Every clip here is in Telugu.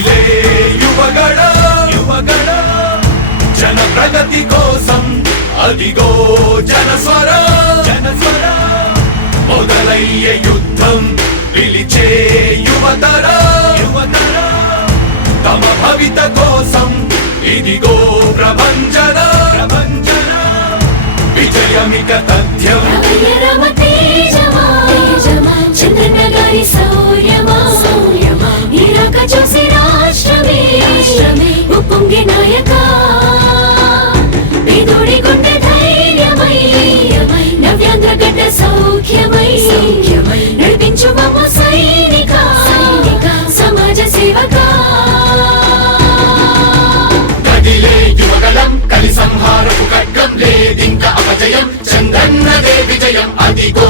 లోకేష్ యువగడ యువగడ జన ప్రగతి కోసం అదిగో జనస్వర జనస్వర మొదలయ్యే యుద్ధం పిలిచే యువతర యువతర తమ భవిత కోసం ఇదిగో ప్రభంజన ప్రభంజన విజయమిక తథ్యం.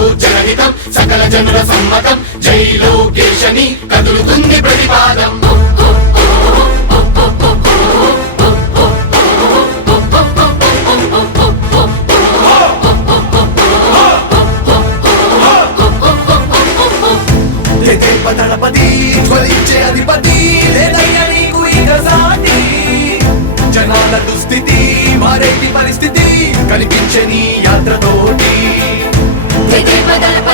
జనహితం సకల జనుల సమ్మతం. జై లోకేశని కదులుతుంది ప్రతిపాదం. దళపతి జ్వలించే అధిపతి లేదయ్య నీకు ఇక సాటి జనాల దుస్థితి మారేటి పరిస్థితి కనిపించని యాత్రతో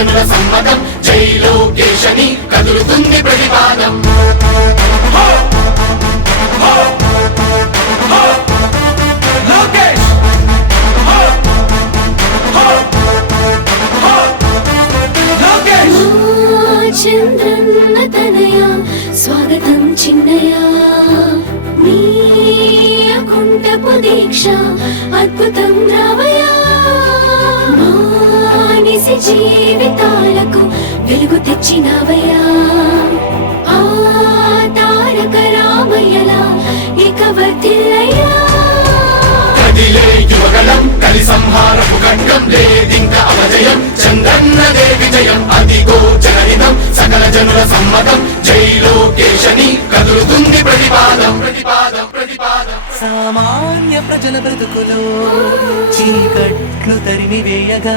జనుల సమ్మతం. జై లోకేశని కదులుతుంది ప్రతిపాదం. స్వాగతం చిన్నయ. దీక్ష అద్భుతం రావయ. మానిసి జీవితాలకు వెలుగు తెచ్చినవయ్యా. ఆ తారక రామయ్యలా ఇక వర్తిల్లయ్యా కదిలే యువగలం కలి సంహారపు ఖడ్గం లేదింక అపజయం చంద్రన్నదే విజయం అదిగో జనహితం సకల జనుల సమ్మతం జై లోకేశని కదులుతుంది ప్రతిపాదం ప్రతిపాదం ప్రతిపాదం. సామాన్య ప్రజల బ్రతుకులో చీకట్లు తరిమి వేయగా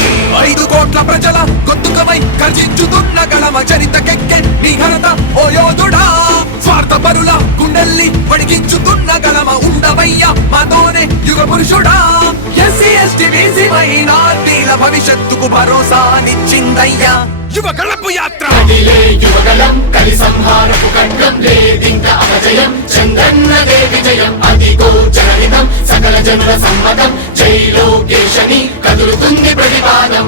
ఐదు కోట్ల ప్రజల గొంతుకమై గర్జించుతున్న గళమ చరితకెక్కె నీ ఘనత ఓ యోధుడా. స్వార్థ పరుల గుండెల్ని వడిగించుతున్న గళమ ఉండవయ్య మాతోనే యుగ పురుషుడా ఎస్సీ ఎస్టీ బీసీ మైనార్టీల భవిష్యత్తుకు భరోసానిచ్చిందయ్యా యువ కళపు యాత్ర. యువగలం కలి సంహారపు ఖడ్గం లేదింక అపజయం చంద్రన్నదే విజయం సకల జనుల సమ్మతం జై లోకేశని కదులుతుంది ప్రతిపాదం.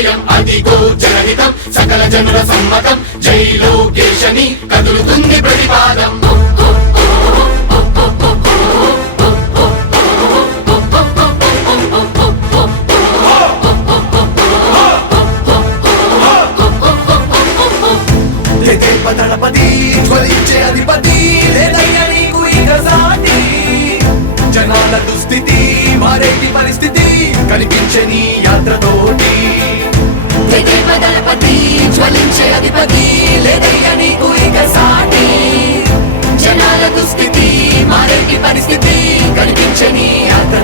చంద్రన్నదే విజయం అదిగో జనహితం సకల జనుల సమ్మతం. జై లోకేశని కదులుతుంది ప్రతిపాదం. తెగేప దళపతి జ్వలించే అధిపతి లేదయ్యా నీకు ఇక సాటి జనాల దుస్థితి మారేటి పరిస్థితి కనిపించని యాత్రతోటి. తెగేప దళపతి జ్వలించే అధిపతి లేదయ్యా నీకు ఇక సాటి. జనాల దుస్థితి మారేటి పరిస్థితి కనిపించని యాత్రతో